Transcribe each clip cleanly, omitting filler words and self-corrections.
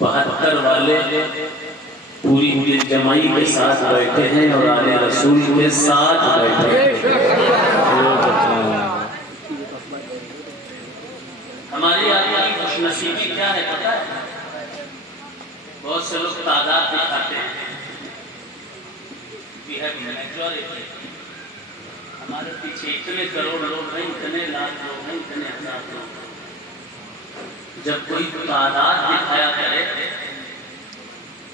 72 والے پوری دل جمائی کے ساتھ بیٹھے ہیں اور آل رسول کے ساتھ بیٹھے ہیں۔ ہماری آقا کی خوش نصیبی کیا ہے پتہ ہے؟ بہت سے لوگ تعداد دکھاتے ہیں، we have majority، ہمارے پیچھے اتنے کروڑ لوگ ہیں، اتنے لاکھ لوگ ہیں، اتنے ہزار لوگ ہیں۔ جب کوئی تعداد دکھایا کرے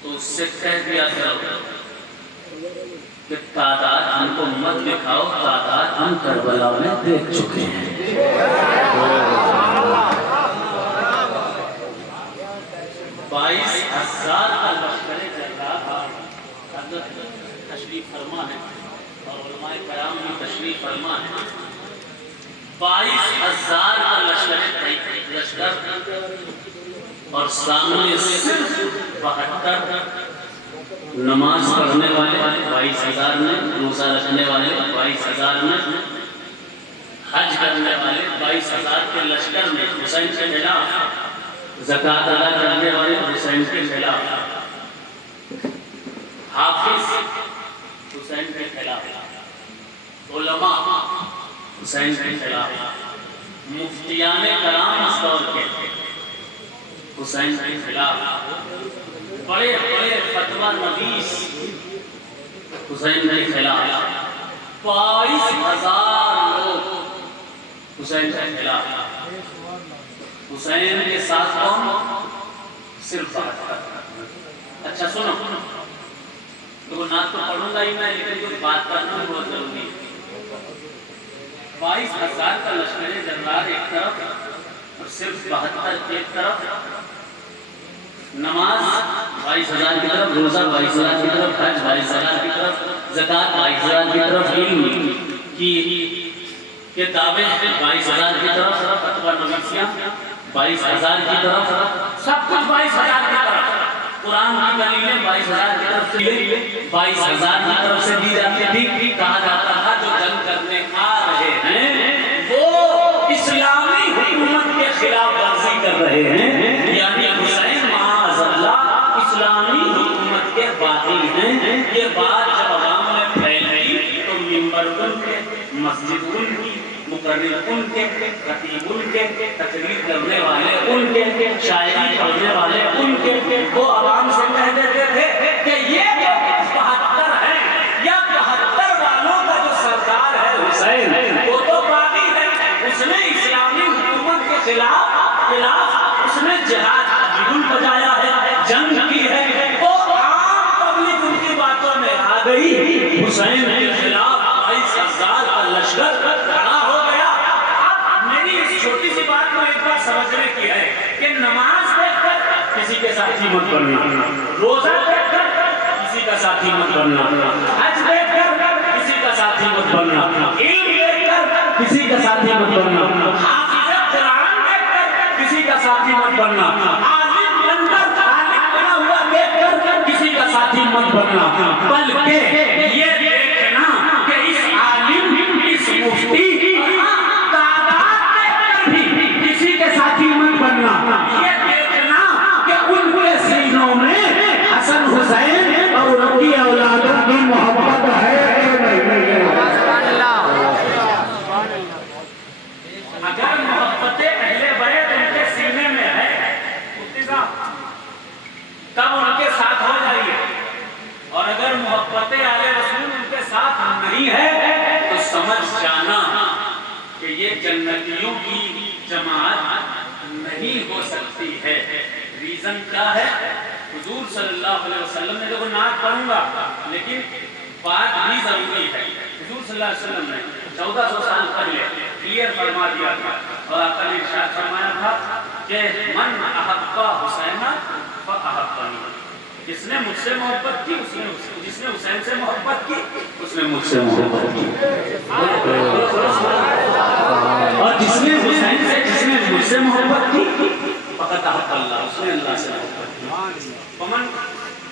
تو اس سے کہہ دیا کرو کہ تعداد ہم کو مت دکھاؤ، تعداد ہم کربلا میں دیکھ چکے ہیں۔ 22,000 کا لشکر جرار حضرت تشریف فرما ہے اور علماء کرام بھی تشریف فرما ہے۔ 22,000 کا لشکر اور سامنے صرف 72 نماز پڑھنے والے 22,000 میں، روزہ رکھنے والے 22,000 میں، حج کرنے والے 22,000 کے لشکر میں حسین کے خلاف، زکوٰۃ ادا کرنے والے حسین کے خلاف، حافظ حسین کے خلاف، علماء حسین کے خلاف، مفتیان کرام اس دور کے حسین کے خلاف، بڑے بڑے فتویٰ نویس حسین کے خلاف، 22,000 لوگ حسین کے خلاف۔ حسین کے ساتھ کون؟ صرف 72۔ اچھا سنو، تو نعت تو پڑھوں گا ہی میں، لیکن کچھ بات کرنا بہت ضروری ہے۔ 22,000 کا لشکر جرار ایک طرف اور صرف 72 ایک طرف، نماز 22,000 کی طرف، روزہ 22,000 کی طرف، حج 22,000 کی طرف، زکوٰۃ 22,000 کی طرف، علم کی دعوے 22,000 کی طرف، فتویٰ نویسیاں 22,000 کی طرف، سب کچھ 22,000 کی طرف، قرآن کی دلیلیں 22,000 کی طرف سے 22,000 کی طرف سے دی جاتی تھی۔ کہا جاتا تھا جو جنگ کرنے آ رہے ہیں وہ اسلامی حکومت کے خلاف ورزی کر رہے ہیں، یعنی حسین معاذ اللہ اسلامی حکومت کے باغی ہیں۔ یہ بات جب عوام میں پھیلی تو منبر ان کے، مسجد ان کی، مقرر ان کے، خطیب ان کے، تقریر کرنے والے ان کے، شاعری پڑھنے والے ان کے، وہ عوام سے کہہ دیتے تھے کہ یہ جو 72 ہیں یا 72 والوں کا جو سردار ہے حسین، وہ تو باغی ہے، اس نے اسلامی حکومت کے خلاف اس نے جہاد کا بگل بجایا ہے، جنگ کی ہے۔ وہ عام پبلک ان کی باتوں میں آ گئی، حسین کے خلاف 22,000 کا لشکر کھڑا ہو گیا۔ اب میری اس چھوٹی سی بات کو ایک بار سمجھنے کی ہے کہ نماز دیکھ کر کسی کے ساتھی مت بننا، روزہ دیکھ کر کسی کا ساتھی مت بننا، حج دیکھ کر کسی کا ساتھی مت بننا، علم دیکھ کر کسی کا ساتھی مت بننا، حافظ قرآن دیکھ کر کسی کا ساتھی مت بننا، عالم بن کر عالم بنا ہوا دیکھ کر کسی کا ساتھی مت بننا، بلکہ یہ دیکھنا کہ اس عالم، اس مفتی تعداد دیکھ کر بھی کسی کے ساتھی مت بننا، یہ دیکھنا کہ ان کے سینوں میں حسن حسین اور ان کی اولادوں کی محبت ہے۔ اگر محبت اہل بیت ان کے سینے میں ہے تب ان کے ساتھ ہو جائیے، اور اگر محبت آل رسول ان کے ساتھ نہیں ہے تو سمجھ جانا کہ یہ جنتیوں کی جماعت نہیں ہو سکتی ہے۔ ریزن کیا ہے؟ حضور صلی اللہ علیہ وسلم نے، دیکھو نعت پڑھوں گا لیکن بات بھی ضروری ہے، حضور صلی اللہ علیہ وسلم نے 1400 سال پہلے کلیئر فرما دیا تھا اور آقا نے ارشاد فرمایا تھا کہ من احب حسین فاحبنی، جس نے مجھ سے محبت کی جس نے حسین سے محبت کی اس نے مجھ سے محبت کی، اور جس نے حسین سے، جس نے مجھ سے محبت کی فقط احب اللہ، اس نے اللہ سے محبت کی۔ ومن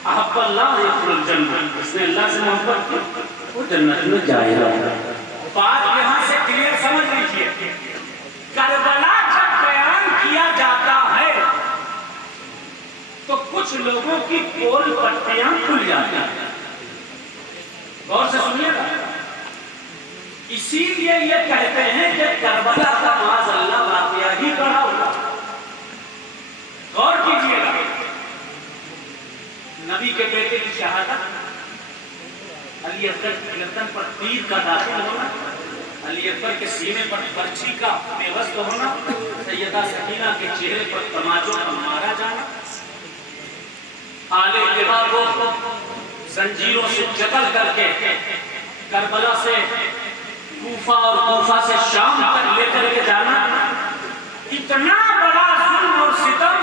احب اللہ یدخل الجنہ، جس نے اللہ سے محبت کی وہ جنت میں جائے گا۔ بات یہاں سے کلیئر سمجھ لیجیے، کربلا جب بیان کیا جاتا ہے تو کچھ لوگوں کی پول پٹیاں کھل جاتی ہیں. غور سے سنیے گا. اسی لیے یہ کہتے ہیں کہ کربلا کا معاذ اللہ واقعہ ہی بڑا ہوگا. غور کیجیے گا. نبی کے بیٹے کی شہادت, علی اکبر کی گردن پر تیر کا داخل ہونا, علی اکبر کے سینے پر برچھی کا پیوست ہونا, سیدہ سکینہ کے چہرے پر تماچوں کا مارا جانا, آل اتباع کو زنجیروں سے جکڑ کر کے کربلا سے کوفہ اور کوفہ سے شام تک لے کر کے جانا, اتنا بڑا ظلم اور ستم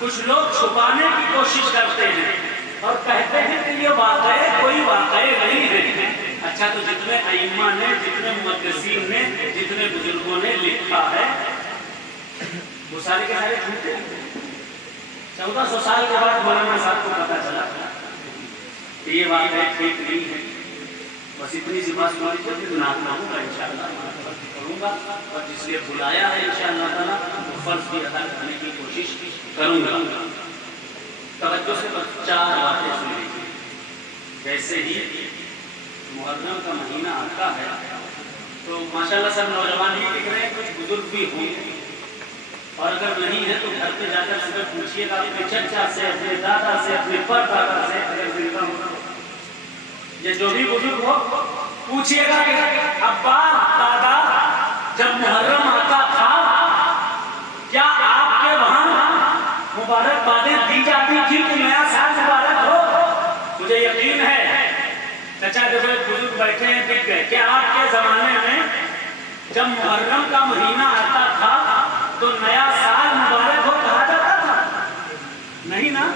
کچھ لوگ چھپانے کی کوشش کرتے ہیں اور کہتے ہیں کہ یہ واقعے کوئی واقعے نہیں ہے. اچھا, تو جتنے ائمہ نے, جتنے محدثین نے, جتنے بزرگوں نے لکھا ہے وہ سارے کے سارے جھوٹے ہیں. 1400 سال کے بعد مولانا صاحب کو پتا چلا کہ یہ واقعہ ٹھیک نہیں ہے. بس اتنی سی بات سنی تو پھر ناکنا ہوگا انشاءاللہ کروں گا, اور جس لیے بلایا ہے انشاءاللہ تعالیٰ وہ فرض بھی ادا کرنے کی کوشش کروں گا. توجہ سے 4 باتیں سن لیجیے. جیسے ہی محرم کا مہینہ آتا ہے تو ماشاءاللہ سب نوجوان ہی دکھ رہے ہیں, کچھ بزرگ بھی ہوں گے, اور اگر نہیں ہے تو گھر پہ جا کر صبح پوچھیے گا اپنے چچا سے, اپنے دادا سے, اپنے پردادا سے, اگر زندہ ہو یا جو بھی بزرگ ہو پوچھیے گا کہ ابا دادا جب محرم آتا تھا کیا آپ کے وہاں مبارکبادیں دی جاتی تھی کہ نیا سال مبارک ہو؟ مجھے یقین ہے چچا جو بزرگ بیٹھے ہیں دکھ گئے. کیا آپ کے زمانے میں جب محرم کا مہینہ آتا تھا تو نیا سال مبارک ہو کہا جاتا تھا؟ نہیں نا؟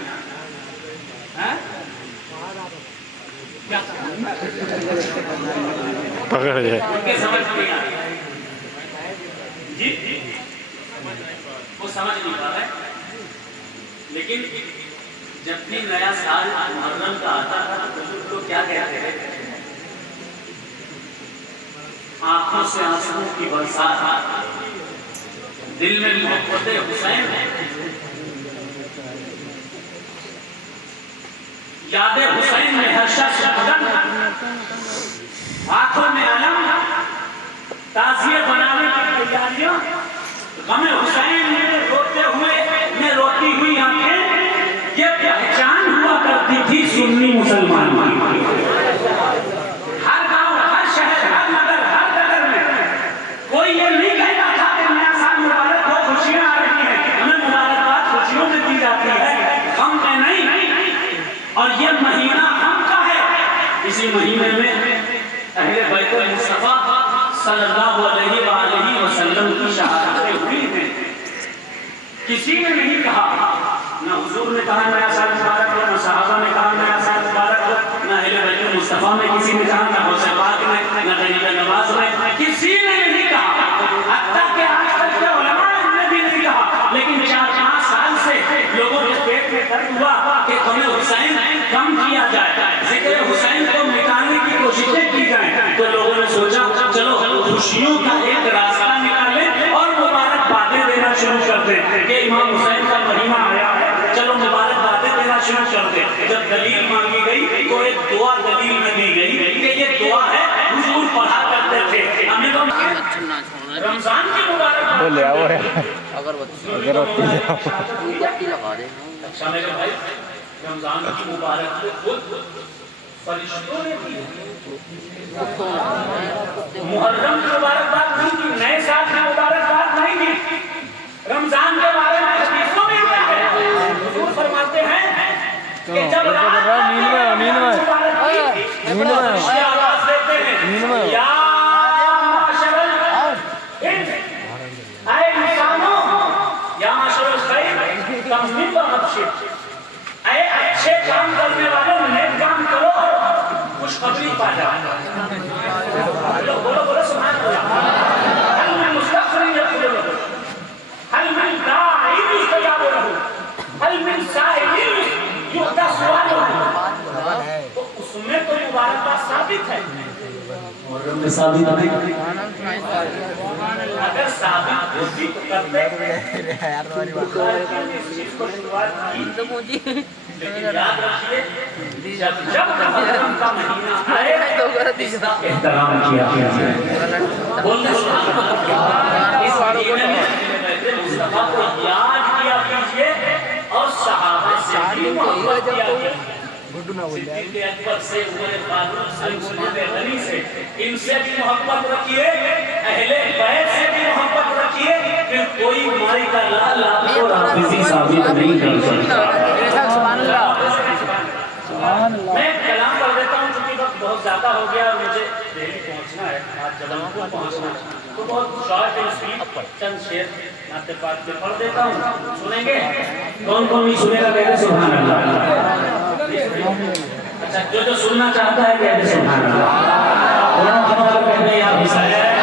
پکڑ جائے ان کے سمجھ نہیں آ رہی. جی وہ سمجھ نہیں پا رہے. لیکن جب بھی نیا سال محرم کا آتا تھا تو بزرگ کو کیا کہتے ہیں؟ آنکھوں سے آنسوں کی برسات, دل میں محبت حسین ہے, یاد حسین میں ہر شخص بدن, آنکھوں میں علم, تعزیے بنانے کی تیاریاں, غم حسین میں روتے ہوئے میں روتی ہوئی آنکھیں, یہ پہچان ہوا کرتی تھی سنی مسلمان کی. ہر گاؤں, ہر شہر, ہر نگر, ہر نگر میں کوئی یہ نہیں کہتا تھا کہ نیا سال مبارک ہو, خوشیاں آ رہی ہیں, ہمیں مبارکباد خوشیوں میں دی جاتی ہے, غم میں نہیں. اور یہ مہینہ غم کا ہے. اسی مہینے میں اہل بیت المصطفیٰ صلی اللہ علیہ وآلہ وسلم کی شہادتیں ہوئی ہیں. کسی نے نہیں کہا, نہ حضور نے کہا نیا سال مبارک ہو, نہ صحابہ نے کہا نیا سال مبارک ہو, نہ اہل بیت المصطفیٰ میں کسی نے کہا, نہ غوث پاک نے, نہ طریقہ نواز میں, کسی نے نہیں کہا. حتیٰ کہ آج تک کے علماء نے بھی نہیں کہا. لیکن 4-5 سال سے لوگوں کے پیٹ میں درد ہوا کہ غم حسین کم کیا جائے, ذکر حسین کو مٹانے کی کوششیں کی جائیں. تو لوگوں نے سوچا چلو خوشیوں کا ایک راستہ نکالیں اور مبارکبادیں دینا شروع کر دیں کہ امام حسین کا مہینہ آیا ہے, چلو مبارکبادیں دینا شروع کر دیں. جب دلیل مانگی گئی تو ایک دعا دلیل میں دی گئی کہ یہ دعا ہے, حضور پڑھا کرتے تھے. رمضان کی مبارکباد اگربتی لگا دیں. اچھا میرے بھائی, رمضان کی مبارک خود فرشتوں نے دی. محرم کی مبارکباد نہیں دی, نئے سال کی مبارکباد نہیں دی. رمضان کے بارے میں حدیثوں میں ہے, حضور فرماتے ہیں کہ جب آواز دیتے ہیں یا معاشر الہند, اے انسانوں, یا معاشر الخیر تمہید و مبشر, اے اچھے کام کرنے والوں نیک کام کرو اور خوشخبری پا جاؤ. بولو بولو بولو سبحان اللہ. حل من مستغفر یغفر له, حل من داع یستجاب له, حل من سائل یؤتی سؤاله. تو اس میں تو مبارکباد ثابت ہے. ثابت نہیں اگر ثابت ہوتی تو کرتے لیکن یاد رکھیے جب محرم کا مہینہ آئے اس کا احترام کیا بولنے اس مہینے میں مصطفیٰ کو یاد کیا کیجیے اور صحابہ سے بھی محبت کیا کیجیے صدیق اکبر سے عمر فاروق سے عثمان غنی سے ان سے بھی محبت رکھیے اہل بیت سے بھی محبت رکھیے پھر کوئی مائی کا لال آپ کو رافضی ثابت نہیں کر سکتا میں کلام پڑھ دیتا ہوں چونکہ وقت بہت زیادہ ہو گیا اور مجھے دہلی پہنچنا ہے آج جبل پور پہنچنا ہے تو بہت شارٹ اینڈ سویٹ چند شعر نعت پاک میں پڑھ دیتا ہوں سنیں گے کون کون نہیں سنے گا کہتے سبحان اللہ اچھا جو سننا چاہتا ہے کہتے سبحان اللہ اور ہمارا کہتے ہیں یا حسین